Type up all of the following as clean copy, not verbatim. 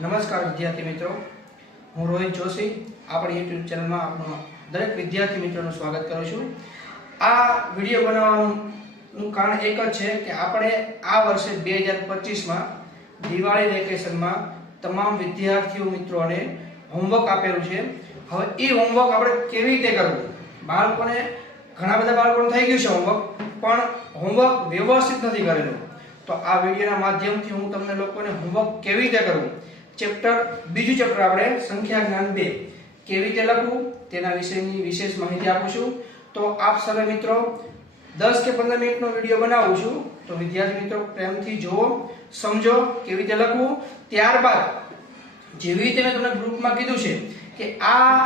નમસ્કાર વિદ્યાર્થી મિત્રો, હું રોહિત જોશી આપણી યુટ્યુબ ચેનલમાં આપનું દરેક વિદ્યાર્થી મિત્રોનું સ્વાગત કરું છું। આ વિડિયો બનાવવાનું કારણ એક જ છે કે આપણે આ વર્ષે 2025માં દિવાળી વેકેશનમાં તમામ વિદ્યાર્થીઓ મિત્રોને હોમવર્ક આપેલું છે। હવે એ હોમવર્ક આપણે કેવી રીતે કરવું, બાળકોને ઘણા બધા બાળકોને થઈ ગયું છે હોમવર્ક, પણ હોમવર્ક વ્યવસ્થિત નથી કરેલું। તો આ વિડિયોના માધ્યમથી હું તમને લોકોને હોમવર્ક કેવી રીતે કરવું, બીજું ચેપ્ટર આપણે સંખ્યા જ્ઞાન 2 કેવી રીતે લખવું તેના વિશેની વિશેષ માહિતી આપું છું। તો આપ સર્વે મિત્રો 10 કે 15 મિનિટનો વિડિયો બનાવું છું, તો વિદ્યાર્થી મિત્રો પ્રેમથી જુઓ, સમજો કેવી રીતે લખવું। ત્યારબાદ જેવી રીતે મેં તમને ગ્રુપમાં કીધું છે કે આ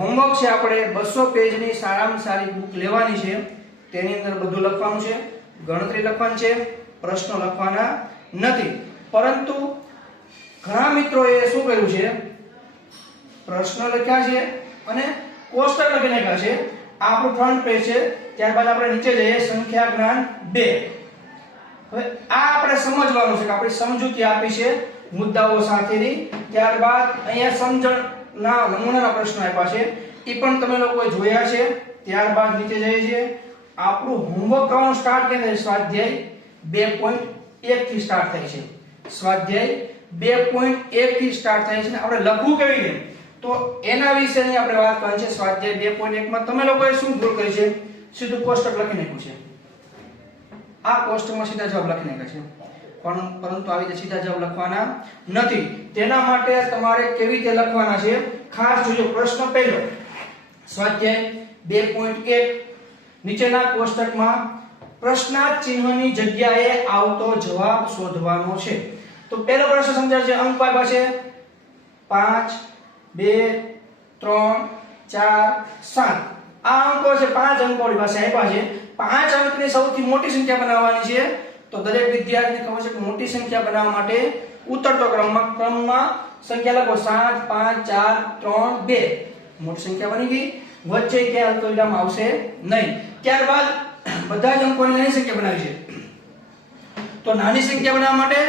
હોમવર્ક છે, આપણે 200 પેજની સારામાં સારી બુક લેવાની છે, તેની અંદર બધું લખવાનું છે, ગણતરી લખવાની છે, પ્રશ્નો લખવાના નથી। પરંતુ ઘણા મિત્રોએ શું કર્યું છે, પ્રશ્ન લખ્યા છે અને કોષ્ટક લખી નાખ્યા છે। આ આપણું ફ્રન્ટ પેજ છે। ત્યારબાદ આપણે નીચે જઈએ સંખ્યા જ્ઞાન 2। હવે આ આપણે સમજવાનું છે કે આપણે સમજૂતી આપી છે મુદ્દાઓ સાથેની। ત્યારબાદ અહીંયા સમજણના નમૂનાના પ્રશ્નો આપ્યા છે, એ પણ તમે લોકોએ જોયા છે। ત્યારબાદ નીચે જઈએ છીએ, આપણું હોમવર્ક કરવાનું સ્ટાર્ટ ક્યાં થાય, સ્વાધ્યાય 2.1 થી સ્ટાર્ટ થાય છે। સ્વાધ્યાય 2.1 થી સ્ટાર્ટ થાય છે ને આપણે લખવું કેવી રીતે, તો એના વિશેની આપણે વાત કરવાની છે। સ્વાધ્યાય 2.1 માં તમે લોકોએ શું ભૂલ કરી છે, સીધું કોષ્ટક લખી નાખ્યું છે। આ કોષ્ટકમાં સીધા જવાબ લખી નાખ્યા છે, પરંતુ આવી રીતે સીધા જવાબ લખવાના નથી। તેના માટે તમારે કેવી રીતે લખવાના છે, ખાસ જોજો। પ્રશ્ન પહેલો, સ્વાધ્યાય 2.1 નીચેના કોષ્ટકમાં પ્રશ્નાર્થ ચિહ્નની જગ્યાએ આવતો જવાબ શોધવાનો છે। તો પહેલો પ્રશ્ન સમજાય છે, અંક આપ્યા છે 5 2 3 4 7। આ અંકો છે, 5 અંકોની પાસે આપ્યા છે। 5 અંકની સૌથી મોટી સંખ્યા બનાવવાની છે। તો દરેક વિદ્યાર્થીને ખબર છે કે મોટી સંખ્યા બનાવવા માટે ઉતરતો ક્રમમાં સંખ્યા લખો 7 5 4 3 2। મોટી સંખ્યા બની ગઈ, વચ્ચે ક્યાં અલ્પવિરામ આવશે નહીં। ત્યારબાદ બધા જ અંકોની નાની સંખ્યા બનાવી છે। તો નાની સંખ્યા બનાવવા માટે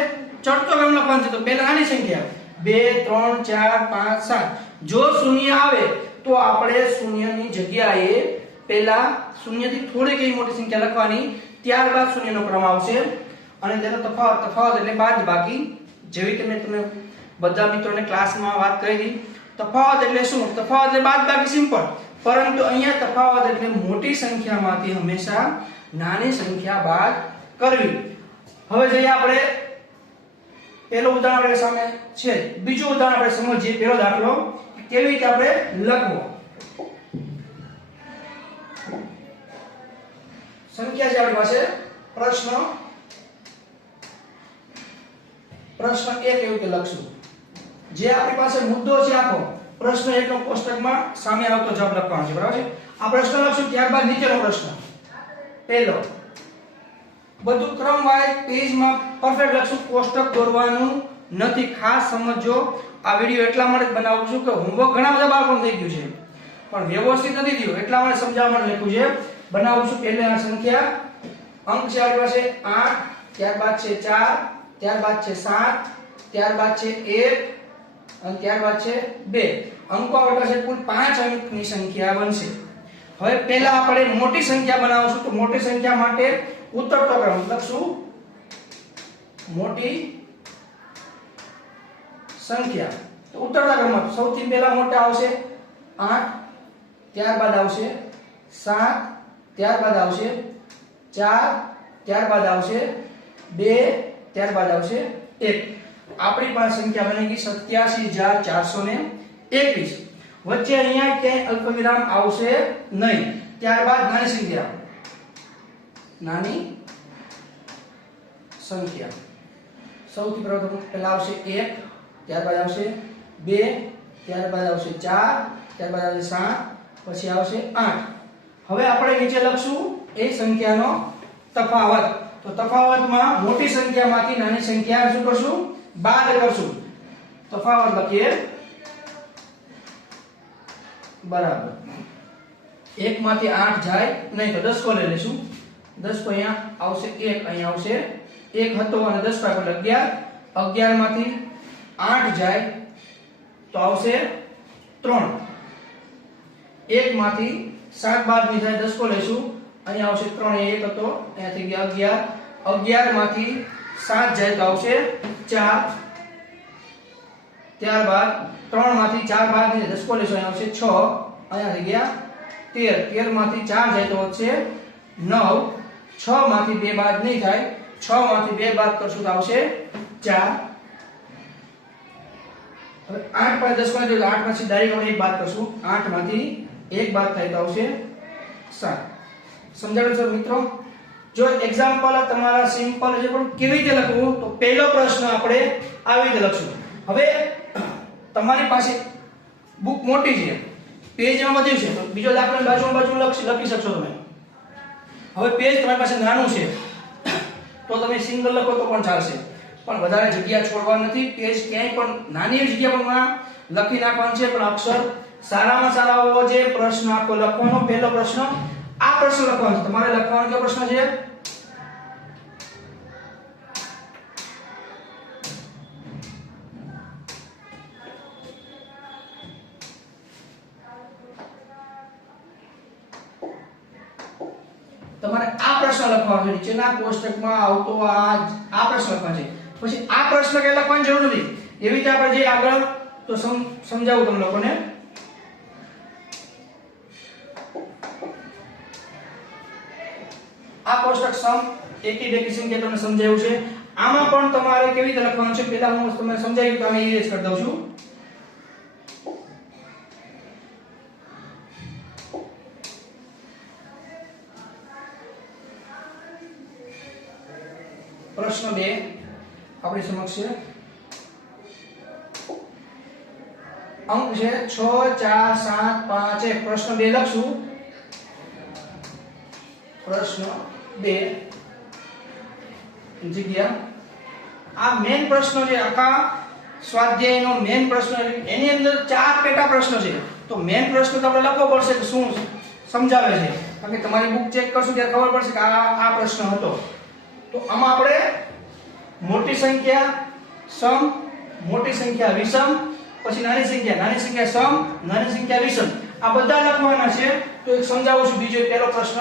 ચડતો ક્રમ લખવાનો છે। તો પહેલા નાની સંખ્યા 2 3 4 5 7। જો શૂન્ય આવે તો આપણે શૂન્યની જગ્યાએ પહેલા શૂન્યથી થોડી કઈ મોટી સંખ્યા લખવાની, ત્યારબાદ શૂન્યનો ક્રમ આવશે અને તેનો તફાવત એટલે બાદબાકી। જેવી કે મેં તમને બધા મિત્રોને ક્લાસમાં વાત કરી હતી, તફાવત એટલે શું, તફાવત એટલે બાદબાકી, સિમ્પલ। પરંતુ અહીંયા તફાવત એટલે મોટી સંખ્યામાંથી હંમેશા નાની સંખ્યા બાદ કરવી। હવે જઈએ આપણે પહેલું ઉદાહરણ આપણે સામે છે, બીજું ઉદાહરણ આપણે સમજીએ। પહેલો દાખલો કેવી રીતે આપણે લખવો। સંખ્યા છે આપણી પાસે, પ્રશ્ન 1 કેવી રીતે લખશું, જે આપણી પાસે મુદ્દો છે આખો પ્રશ્ન 1 નો કોષ્ટકમાં સામે આવતો જવાબ લખવાનો છે, બરાબર છે। આ પ્રશ્ન લખશું, ત્યારબાદ નીચેનો પ્રશ્ન પહેલો, બધું ક્રમવાઇઝ પેજમાં પરફેક્ટ લખશું, કોષ્ટક દોરવાનું નથી। ખાસ સમજો, આ વિડિયો એટલા માટે બનાવું છું કે હોમવર્ક ઘણા બધા બાળકોને થઈ ગયું છે પણ વ્યવસ્થિત નથી થયું, એટલા માટે સમજાવવા માટે લખ્યું છે। બનાવું છું પહેલા સંખ્યા, અંક છે આપણી પાસે 8, ત્યારબાદ છે 4, ત્યારબાદ છે 7, ત્યારબાદ છે 1 અને ત્યારબાદ છે 2। અંકો આપણી પાસે કુલ 5 અંકની સંખ્યા બનશે। હવે પહેલા આપણે મોટી સંખ્યા બનાવશું, તો મોટી સંખ્યા માટે ઉતરતો ક્રમ લખશું, મોટી સંખ્યા। તો ઉતરતા ક્રમમાં સૌથી પહેલા મોટા આવશે 8, ત્યારબાદ આવશે 7, ત્યારબાદ આવશે 4, ત્યારબાદ આવશે 2, ત્યારબાદ આવશે 1। આપણી પાસે સંખ્યા બની ગઈ 87421। વચ્ચે અહીંયા ક્યાંય અલ્પવિરામ આવશે નહીં। ત્યારબાદ નાની સંખ્યા, સૌથી પ્રથમ પહેલા આવશે 1, ત્યારબાદ આવશે 2, ત્યારબાદ આવશે 4, ત્યારબાદ આવશે 7, પછી આવશે 8। હવે આપણે નીચે લખશું એ સંખ્યાનો તફાવત। તો તફાવતમાં મોટી સંખ્યામાંથી નાની સંખ્યા શું કરશું, બાદ કરશું। તફાવત લખીએ બરાબર 1 માંથી 8 જાય નહીં, તો 10 કો લઈ લેશું। 10 કો અહીંયા આવશે 1, અહીંયા આવશે 1 હતો અને 10 કો એટલે 11 માંથી 8 જાય તો આવશે 3. 1 માંથી 7 બાદ ની થાય 10 કો લેશું, અહીંયા આવશે 3 1 હતો, અહીંયાથી ગયા 11. 11 માંથી 7 જાય તો આવશે 4. ત્યારબાદ 3 માંથી 4 બાદ ની 10 કો લેશું, અહીંયા આવશે 6. અહીંયાથી ગયા 13. 13 માંથી 4 જાય તો વધશે 9. 6 માંથી 2 બાદ નહીં થાય, 6 માંથી 2 બાદ કરશું તો આવશે 4. હવે 8 + 10 માંથી 8 માંથી ડાયરેક્ટ આપણે 1 બાદ કરશું, 8 માંથી 1 બાદ થાય તો આવશે 7. સમજાણું સર મિત્રો? જો એક્ઝામ્પલ તમારા સિમ્પલ છે પણ કેવી રીતે લખવું, તો પહેલો પ્રશ્ન આપણે આવી રીતે લખશું. હવે તમારી પાસે બુક મોટી છે, પેજમાં વધ્યું છે, તો બીજો દાખલો બાજુ લખી શકશો તમે. હવે પેજ તમારી પાસે નાનું છે તો તમે સિંગલ લખો તો પણ ચાલશે, પણ વધારે જગ્યા છોડવા નથી. પેજ ક્યાંય પણ નાની જગ્યા પણ લખી નાખવાનું છે, પણ અક્ષર સારામાં સારા હોવો જોઈએ. પ્રશ્ન આખો લખવાનો, પહેલો પ્રશ્ન આ પ્રશ્ન લખવાનો છે. તમારે લખવાનો કયો પ્રશ્ન છે? તમારે આ પ્રશ્ન લખવાનો છે, નીચેના કોષ્ટકમાં આવતો આ પ્રશ્ન લખવાનો છે. પછી આ પ્રશ્ન કે લખવાની જરૂર નથી, એવી રીતે આપણે જે આગળ તો સમજાવું તમને લોકોને. આ કોષ્ટક સમ એકી બેકી સંખ્યા તમને સમજાવ્યું છે. આમાં પણ તમારે કેવી રીતે લખવાનું છે પહેલા હું તમને સમજાવી તો আমি ઇરેઝ કરી દઉં છું. પ્રશ્ન 2 આપણી સમક્ષ છે. અંક છે 6 4 7 5 1. પ્રશ્ન 2 લખશું. પ્રશ્ન 2 જગ્યા આ મેઇન પ્રશ્ન છે, આખા સ્વાધ્યાયનો મેઇન પ્રશ્ન. એની અંદર 4 પેટા પ્રશ્ન છે, તો મેઇન પ્રશ્ન તો આપણે લખવો પડશે કે શું સમજાવે છે, કારણ કે તમારી બુક ચેક કરશું ત્યારે ખબર પડશે કે આ પ્રશ્ન હતો. તો આમાં આપણે મોટી સંખ્યા સમ, મોટી સંખ્યા વિષમ, પછી નાની સંખ્યા સમ, નાની સંખ્યા વિષમ, આ બધા લખવાના છે. તો એક સમજાવું છું. બીજો પહેલો પ્રશ્ન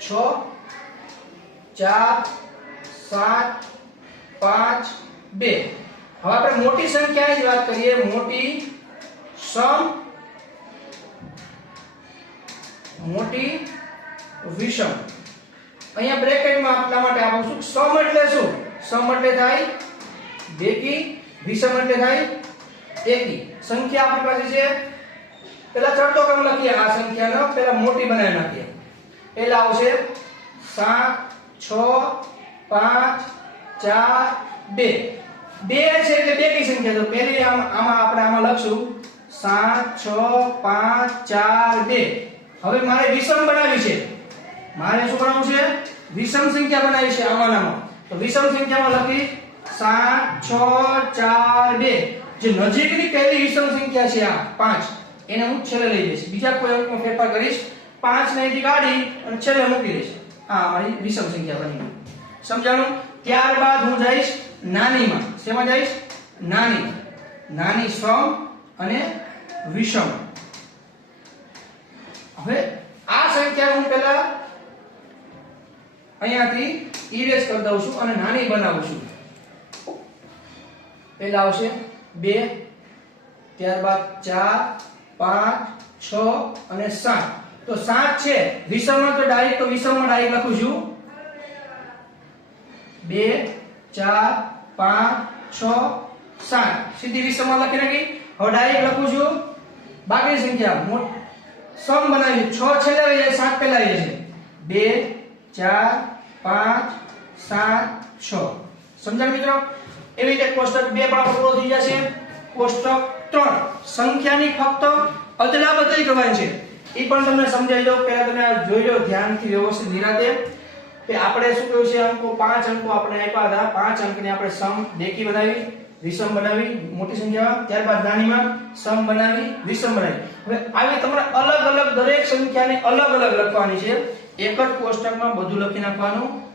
6 4 7 5 2. હવે આપણે મોટી સંખ્યાની જ વાત કરીએ. મોટી સમ, મોટી વિષમ. અહીંયા બ્રેકેટમાં આપલા માટે આપું છું. સમ એટલે શું? સમ એટલે થાય બેકી, વિષમ એટલે થાય એકી. સંખ્યા આપણી પાસે છે, પહેલા ચડતો ક્રમ લખીએ. આ સંખ્યાનો પહેલા મોટી બનાવી નાખીએ. પહેલા આવશે 7 6 5 4 2. 2 છે એટલે બેકી સંખ્યા. તો પહેલી આમાં લખશું 7 6 5 4 2. હવે મારે વિષમ બનાવવી છે. મારે શું બનાવવું છે? વિષમ સંખ્યા બનાવી છે આમાંનામાં. તો વિષમ સંખ્યામાં લખી 7 6 4 2. જે નજીકની પહેલી વિષમ સંખ્યા છે આ 5, એને હું છેલ્લે લઈ જઈશ. બીજા કોઈ અંકમાં ફેરફાર કરીશ, 5 ને અહીંથી કાઢી અને છેલ્લે મૂકી દઈશ. આ મારી વિષમ સંખ્યા બની. સમજાણું? ત્યારબાદ હું જઈશ નાનીમાં. શેમાં જઈશ? નાની સમ અને વિષમ. હવે આ સંખ્યા હું પહેલા અહીંયાથી ઇરેઝ કરી દઉં છું અને નાની બનાવું છું. પહેલા આવશે 2, ત્યારબાદ 4 5 6 અને 7. તો 7 છે વિષમમાં, તો ડાયરેક્ટ વિષમમાં ડાયરેક્ટ લખું છું 2 4 5 6 7. સીધી વિષમમાં લખી નાખી. હવે ડાયરેક્ટ લખું છું બાકીની સંખ્યા. સમ બનાવી 6 છેલ્લે આવી જાય, 7 પહેલા આવી જાય. 2 4 5 7 6. સમજાય મિત્રો? એવી રીતે કોષ્ટક 2 પણ આપણો પૂરો થઈ જશે. કોષ્ટક 3 સંખ્યાની ફક્ત અદલા બદલી કરવાની છે. એ પણ તમને સમજાવી દઉં. પહેલા તમે જોઈ લો ધ્યાનથી, વ્યવસ્થિત નિરાતે. કે આપણે શું કહ્યું છે? અંકો 5 અંકો આપણે આપ્યા હતા. 5 અંકને આપણે સમ બેકી બનાવી, વિષમ બનાવી મોટી સંખ્યામાં, ત્યારબાદ નાનીમાં સમ બનાવી, વિષમ બનાવી. હવે આવી તમારે અલગ અલગ દરેક સંખ્યાને અલગ અલગ લખવાની છે. એક જ કોષ્ટકમાં બધું લખી નાખવાનું.